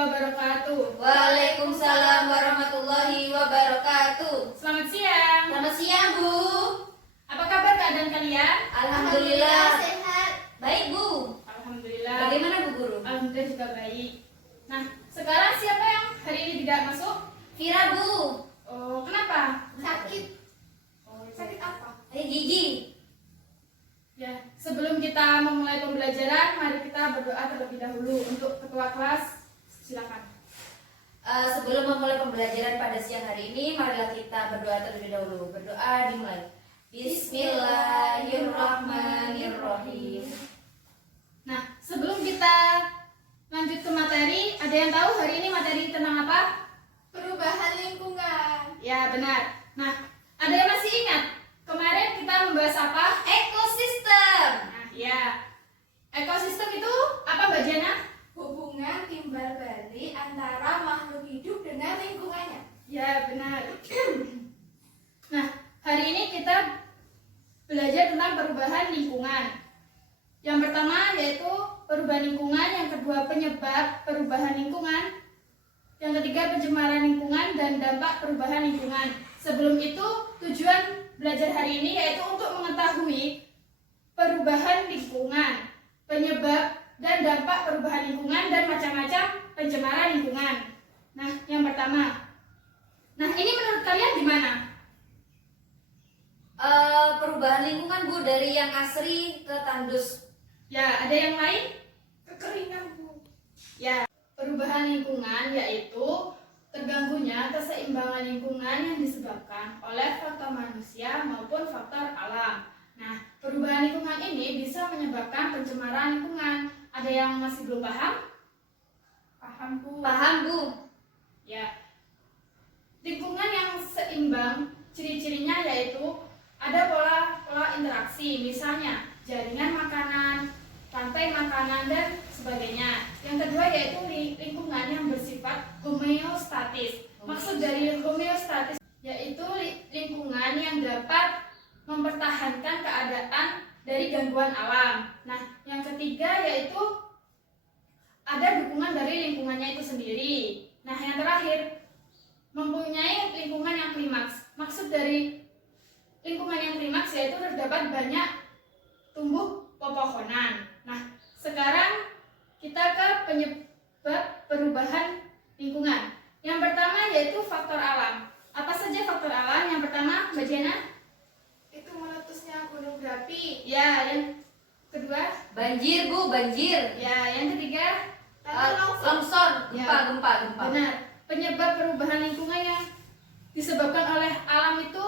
wabarakatuh. Waalaikumsalam warahmatullahi wabarakatuh. Selamat siang. Selamat siang, Bu. Apa kabar keadaan kalian? Alhamdulillah sehat. Baik, Bu. Alhamdulillah. Bagaimana, Bu Guru? Alhamdulillah juga baik. Nah, sekarang siapa yang hari ini tidak masuk? Vira, Bu. Oh, kenapa? Sakit. Sakit apa? Gigi. Ya, sebelum kita memulai pembelajaran, mari kita berdoa terlebih dahulu. Untuk ketua kelas, silakan. Sebelum memulai pembelajaran pada siang hari ini, marilah kita berdoa terlebih dahulu. Berdoa dimulai. Bismillahirrahmanirrahim. Nah, sebelum kita lanjut ke materi, ada yang tahu hari ini materi tentang apa? Perubahan lingkungan. Ya, benar. Nah, ada yang masih ingat? Kemarin kita membahas apa? Ekosistem. Nah, ya. Ekosistem itu apa, Mbak Jana? Hubungan timbal balik antara makhluk hidup dengan lingkungannya. Ya, benar. Nah, hari ini kita belajar tentang perubahan lingkungan. Yang pertama yaitu perubahan lingkungan, yang kedua penyebab perubahan lingkungan, yang ketiga pencemaran lingkungan dan dampak perubahan lingkungan. Sebelum itu, tujuan belajar hari ini yaitu untuk mengetahui perubahan lingkungan, penyebab dan dampak perubahan lingkungan dan macam-macam pencemaran lingkungan. Nah, yang pertama. Nah, ini menurut kalian gimana? Perubahan lingkungan, Bu, dari yang asri ke tandus. Ya, ada yang lain? Kekeringan, Bu. Ya, perubahan lingkungan yaitu terganggunya keseimbangan lingkungan yang disebabkan oleh faktor manusia maupun faktor alam. Nah, perubahan lingkungan ini bisa menyebabkan pencemaran lingkungan. Ada yang masih belum paham? Paham, Bu. Paham, Bu? Ya. Lingkungan yang seimbang, ciri-cirinya yaitu ada pola interaksi, misalnya jaringan makanan, rantai makanan, dan sebagainya. Yang kedua yaitu lingkungan yang bersifat homeostatis. Maksud dari homeostatis yaitu lingkungan yang dapat mempertahankan keadaan dari gangguan alam. Nah, yang ketiga yaitu ada dukungan dari lingkungannya itu sendiri. Nah, yang terakhir mempunyai lingkungan yang klimaks. Maksud dari lingkungan yang klimaks yaitu terdapat banyak tumbuh pepohonan. Nah, sekarang kita ke penyebab perubahan lingkungan. Yang pertama yaitu faktor alam. Apa saja faktor alam? Yang pertama, Mbak Jana? Itu meletusnya gunung berapi. Ya, yang kedua? Banjir, Bu, banjir. Ya, yang ketiga? Longsor, Ya. gempa. Benar. Penyebab perubahan lingkungan yang disebabkan oleh alam itu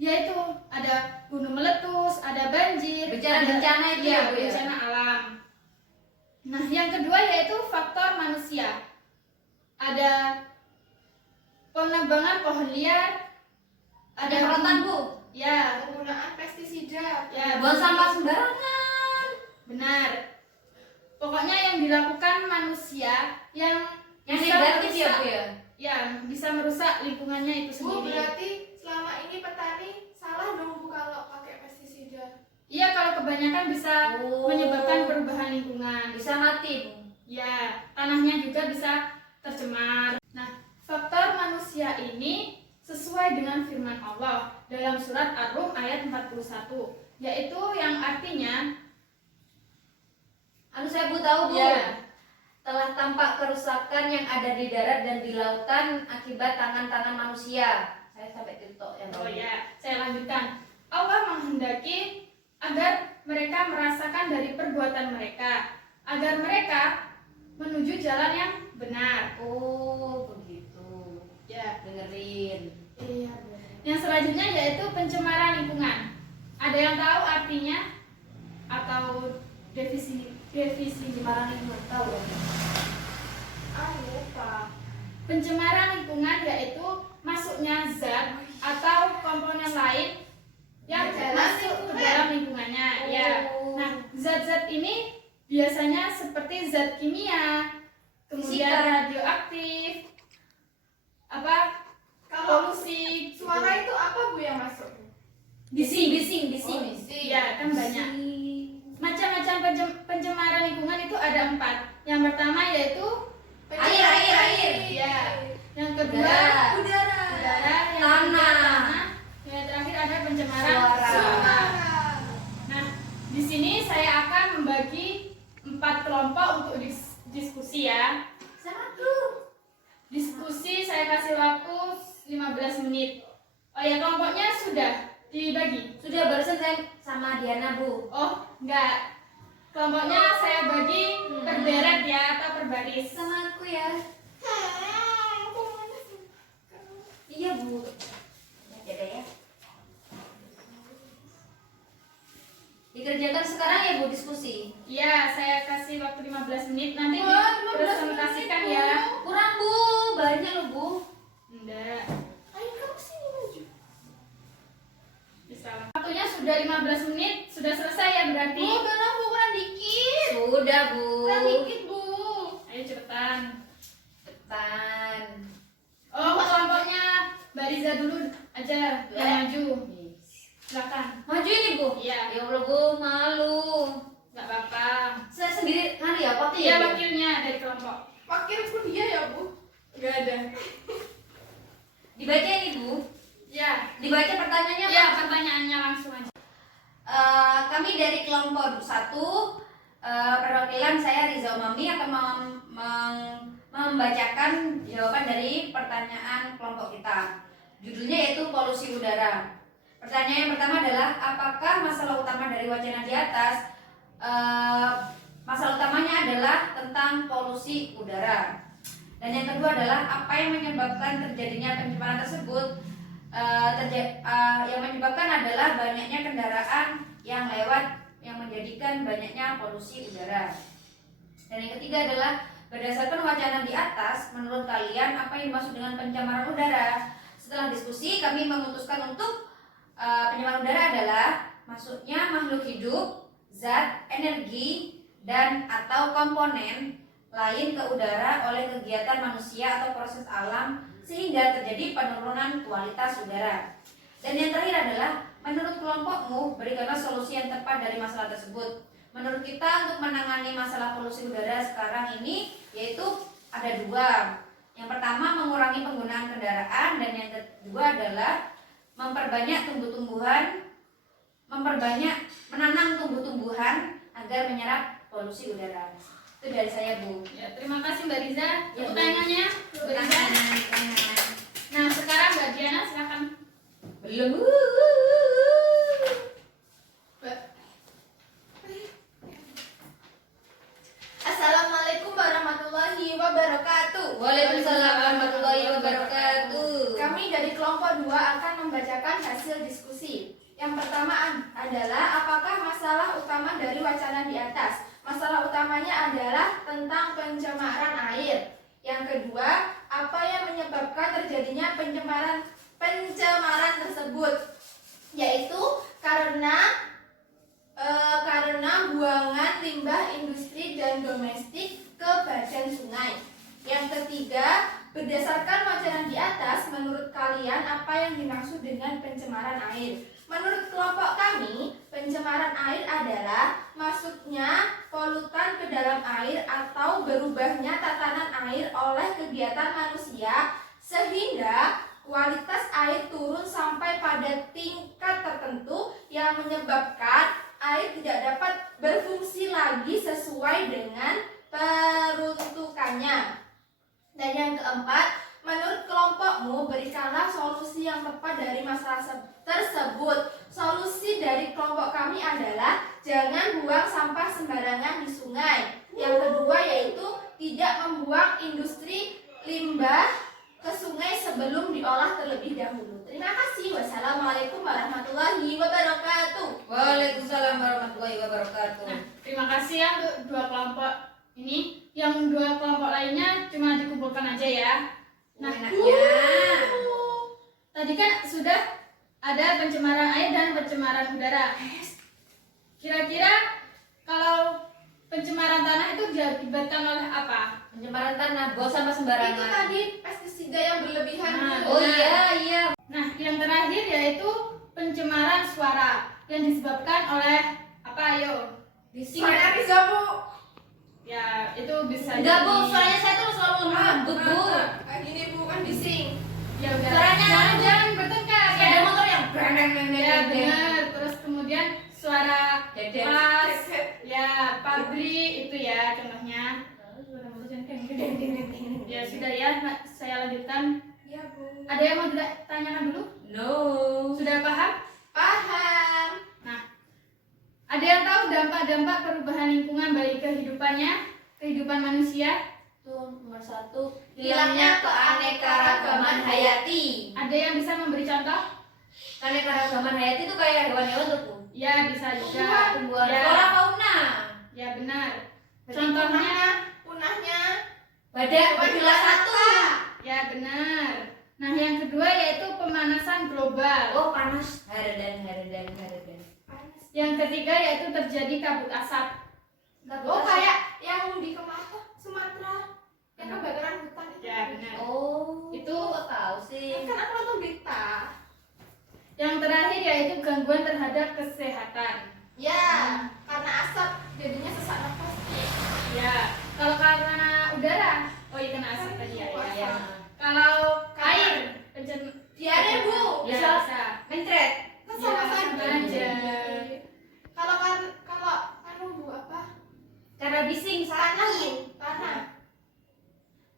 yaitu ada gunung meletus, ada banjir, Bencana-bencana itu ya, ya, Bu, ya? bencana alam. Nah, yang kedua yaitu faktor manusia. Ada penebangan pohon liar, Ada perotan, Bu. Ya, Penggunaan pestisida. ya, Buang sampah sembarangan. benar. Pokoknya yang dilakukan manusia yang Yang bisa negatif ya, Bu, merusak- ya? Ya, bisa merusak lingkungannya itu Bu, sendiri. berarti selama ini petani salah dong, Bu, kalau pakai pestisida. Iya, kalau kebanyakan bisa Oh. menyebabkan perubahan lingkungan. Bisa mati, Bu. Ya, tanahnya juga bisa tercemar. Nah, faktor manusia ini sesuai dengan firman Allah dalam surat Ar-Rum ayat 41, yaitu yang artinya Saya Bu tahu, Bu. ya, Telah tampak kerusakan yang ada di darat dan di lautan akibat tangan-tangan manusia. Saya sampai titik yang oh ya, saya lanjutkan. Allah menghendaki agar mereka merasakan dari perbuatan mereka, agar mereka menuju jalan yang benar. Oh, begitu. Ya, Dengerin. iya. Yang selanjutnya yaitu pencemaran lingkungan. Ada yang tahu artinya atau definisi Pencemaran lingkungan tahu ya? Lupa. Pencemaran lingkungan yaitu masuknya zat atau komponen lain yang Ke dalam masuk ke lingkungan. dalam lingkungannya. Ya. Nah, zat-zat ini biasanya seperti zat kimia, kemudian Fisika. radioaktif, apa Kalau polusi, suara itu apa, Bu, yang masuk? Bising. Oh, bising. Ya, kan banyak. Macam-macam pencemaran lingkungan itu ada 4. Yang pertama yaitu Air. udara, udara, yang tanah. ketiga tanah, yang terakhir ada pencemaran Suara. suara. Nah, di sini saya akan membagi 4 kelompok untuk diskusi ya. sama tuh. Diskusi saya kasih waktu 15 menit. Oh ya, kelompoknya sudah dibagi. Sudah barusan saya sama Diana, Bu. Oh, enggak. Kelompoknya saya bagi per deret ya atau per baris. Sama aku ya. Iya, Bu. Ya, ya. Dikerjakan sekarang ya, Bu, diskusi. Iya, saya kasih waktu 15 menit. Nanti Wah, 15 dipresentasikan menit, ya. Bu. Kurang, Bu. Banyak loh, Bu. Enggak. Ayo kamu sini maju. Bisa. Waktunya sudah 15 menit, sudah selesai ya berarti. Bu, kenapa Bu kurang dikit? Sudah, Bu. Kurang dikit Bu. Ayo cepetan. Cepetan. Oh, kelompoknya Mbak Riza dulu aja yang maju. Silakan. Maju ini, Bu. Iya. Ya Allah, Bu, malu. Enggak apa-apa. Saya sendiri hari ya, Pak. Iya, wakilnya dari kelompok. Wakil pun dia ya Bu. Enggak ada. Dibaca ini, Bu. Ya. Dibaca pertanyaannya Ya, apa? pertanyaannya langsung aja. Kami dari kelompok 1 perwakilan saya Riza Umami akan membacakan jawaban dari pertanyaan kelompok kita. Judulnya yaitu polusi udara. Pertanyaan yang pertama adalah apakah masalah utama dari wacana di atas? Masalah utamanya adalah tentang polusi udara. Dan yang kedua adalah apa yang menyebabkan terjadinya pencemaran tersebut? Yang menyebabkan adalah banyaknya kendaraan yang lewat yang menjadikan banyaknya polusi udara. Dan yang ketiga adalah berdasarkan wacana di atas, menurut kalian apa yang dimaksud dengan pencemaran udara? Setelah diskusi, kami memutuskan untuk pencemaran udara adalah maksudnya makhluk hidup, zat, energi, dan atau komponen lain ke udara oleh kegiatan manusia atau proses alam sehingga terjadi penurunan kualitas udara. Dan yang terakhir adalah menurut kelompokmu berikanlah solusi yang tepat dari masalah tersebut. Menurut kita untuk menangani masalah polusi udara sekarang ini yaitu ada 2. Yang pertama mengurangi penggunaan kendaraan dan yang kedua adalah menanam tumbuh-tumbuhan agar menyerap polusi udara. Itu dari saya, Bu. Ya, terima kasih Mbak Riza. Ya, Tepuk Bu. tangannya. Mbak Riza. Nah, sekarang Mbak Diana silakan. Belum. Assalamualaikum warahmatullahi wabarakatuh. Waalaikumsalam warahmatullahi wabarakatuh. Kami dari kelompok 2 akan membacakan hasil diskusi. Yang pertama adalah apakah masalah utama dari wacana di atas? Masalah utamanya adalah tentang pencemaran air. Yang kedua, apa yang menyebabkan terjadinya pencemaran tersebut? Yaitu karena buangan limbah industri dan domestik ke badan sungai. Yang ketiga, berdasarkan wacana di atas, menurut kalian apa yang dimaksud dengan pencemaran air? Menurut kelompok kami, pencemaran air adalah masuknya polutan ke dalam air atau berubahnya tatanan air oleh kegiatan manusia sehingga kualitas air turun sampai pada tingkat tertentu yang menyebabkan air tidak dapat berfungsi lagi sesuai dengan peruntukannya. Dan yang keempat, menurut kelompokmu berikanlah solusi yang tepat dari masalah tersebut. Solusi dari kelompok kami adalah jangan buang sampah sembarangan di sungai. Yang kedua yaitu tidak membuang industri limbah ke sungai sebelum diolah terlebih dahulu. Terima kasih. Wassalamualaikum warahmatullahi wabarakatuh. Waalaikumsalam warahmatullahi wabarakatuh. Nah, terima kasih ya untuk 2 kelompok ini. Yang 2 kelompok lainnya cuma dikumpulkan aja ya. Nah, enaknya. tadi kan sudah ada pencemaran air dan pencemaran udara. Kira-kira kalau pencemaran tanah itu diakibatkan oleh apa? Pencemaran tanah, buang sampah Itu sembarangan. tadi pestisida yang berlebihan. Nah, Bu. Oh iya. Nah, yang terakhir yaitu pencemaran suara yang disebabkan oleh apa? Ayo. Suara bisa Bu. Ya, itu bisa Enggak, Bu, jadi- soalnya saya tuh selalu lemah lembut, Bu. Ayo gini Bu, kan bising. Ya udah. Suaranya Jangan bertengkar ya. Ada motor yang breng Ya benar. Terus kemudian suara Dede. pas, ya pabrik itu ya contohnya. Ya sudah ya, saya lanjutkan. Iya Bu. Ada yang mau ditanyakan dulu? No. Sudah paham? Paham. Nah, ada yang tahu dampak-dampak perubahan lingkungan bagi kehidupan manusia? Tuh nomor 1, Hilangnya keanekaragaman hayati. Ada yang bisa memberi contoh? Keanekaragaman hayati itu kayak hewan-hewan tuh Bu. Ya bisa juga. Tumbuhan Ya, flora fauna. ya benar. Jadi Contohnya, punahnya Badak hewan berulah satu. ya benar. Nah, yang kedua yaitu pemanasan global. Oh panas. Haradan. panas. Yang ketiga yaitu terjadi kabut asap. Oh, kayak yang di kemana? Sumatera. Yang kebakaran hutan itu. Ya benar. Oh Itu kok tahu sih. Kan aku nonton berita. Yang terakhir yaitu gangguan terhadap kesehatan. Ya, karena asap jadinya sesak nafas. Ya, kalau karena udara, oh iya kena asap tadi ya. Iya. Ya. Kalau air, Diare Bu. Ya, Bisa. bisa. Mencret. Kan sama Ya, saja. aja. Kalau Bu apa? Karena bising Tanah sakit. Bu, tanah.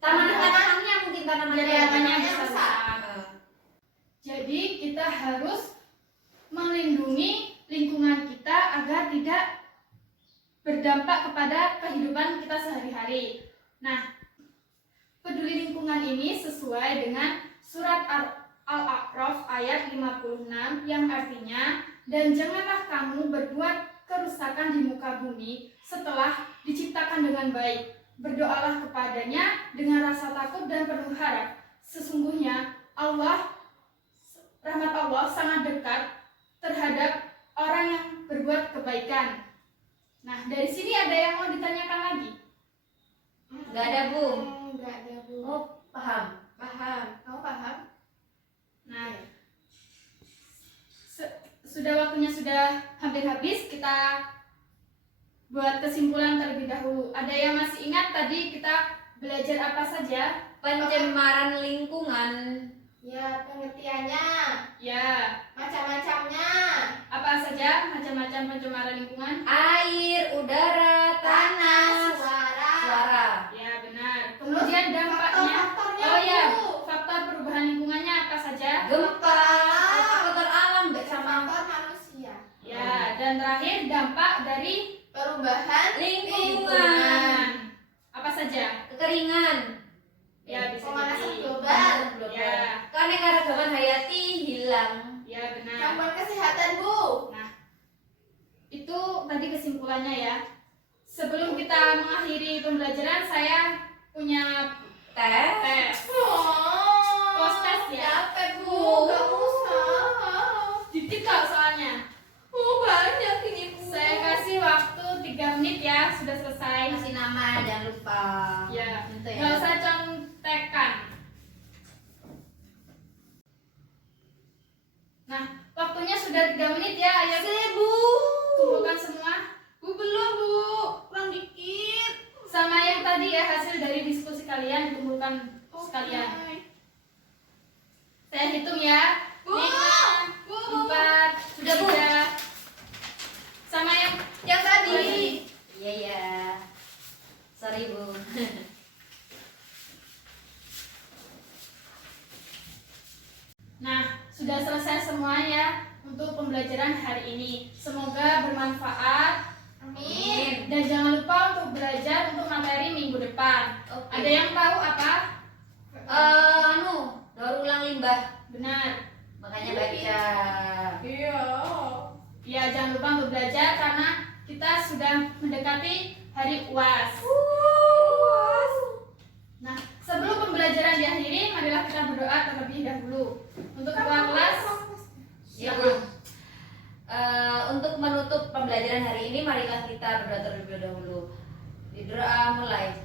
Tanamannya mungkin tanamannya Jadi apanya tanahnya bisa rusak. rusak. Jadi kita harus melindungi lingkungan kita agar tidak berdampak kepada kehidupan kita sehari-hari. Nah, peduli lingkungan ini sesuai dengan surat Al-A'raf ayat 56 yang artinya, dan janganlah kamu berbuat kerusakan di muka bumi setelah diciptakan dengan baik. Berdoalah kepadanya dengan rasa takut dan penuh harap. Sesungguhnya rahmat Allah sangat dekat terhadap orang yang berbuat kebaikan. Nah, dari sini ada yang mau ditanyakan lagi? Nggak ada, Bu. Nggak ada Bu. Oh paham. Paham. Kamu paham? Nah, sudah waktunya sudah hampir habis, kita buat kesimpulan terlebih dahulu. Ada yang masih ingat tadi kita belajar apa saja? Pencemaran lingkungan. Ya, pengertiannya, Ya, macam-macamnya. apa saja macam-macam pencemaran lingkungan? Air, udara, tanah, suara. Ya, benar. Kemudian dampaknya. Faktor-faktornya, Oh ya, Bu. faktor perubahan lingkungannya apa saja? Gempa, faktor alam, Mbak, sama Faktor manusia. Ya, dan terakhir dampak dari Perubahan lingkungan, apa saja? kekeringan, Ya, bisa Pemanasan jadi. global. Ya, keanekaragaman hayati hilang. ya benar. Gangguan kesehatan, Bu. Nah, itu tadi kesimpulannya ya. Sebelum kita mengakhiri pembelajaran, saya punya Tes. tes. Oh, Postes ya? capek, Bu. Gak usah. Dikit kok soalnya. Oh, banyak ini, Bu. Saya kasih waktu 3 menit ya, sudah selesai. Kasih nama, jangan lupa. Ya, Gitu ya. nggak usah contekan. Nah, waktunya sudah 3 menit ya, ayo Bu. kumpulkan semua. Bu, belum, Bu. Kurang dikit. Sama yang tadi ya, hasil dari diskusi kalian dikumpulkan sekalian. Oke. Saya hitung ya. Bu. 5, Bu. 4, Sudah, Bu. 3. Sama yang tadi. Iya ya. Sorry Bu. Nah, sudah selesai semua ya untuk pembelajaran hari ini. Semoga bermanfaat. Amin. Dan jangan lupa untuk belajar untuk materi minggu depan. Oke. Ada yang tahu apa? Daur ulang limbah. Benar. Makanya baca. Iya. Ya, jangan lupa untuk belajar karena kita sudah mendekati hari UAS. Nah, sebelum pembelajaran diakhiri, marilah kita berdoa terlebih dahulu. Untuk ketua kelas, Ya Bu. Untuk menutup pembelajaran hari ini, marilah kita berdoa terlebih dahulu. Di doa mulai.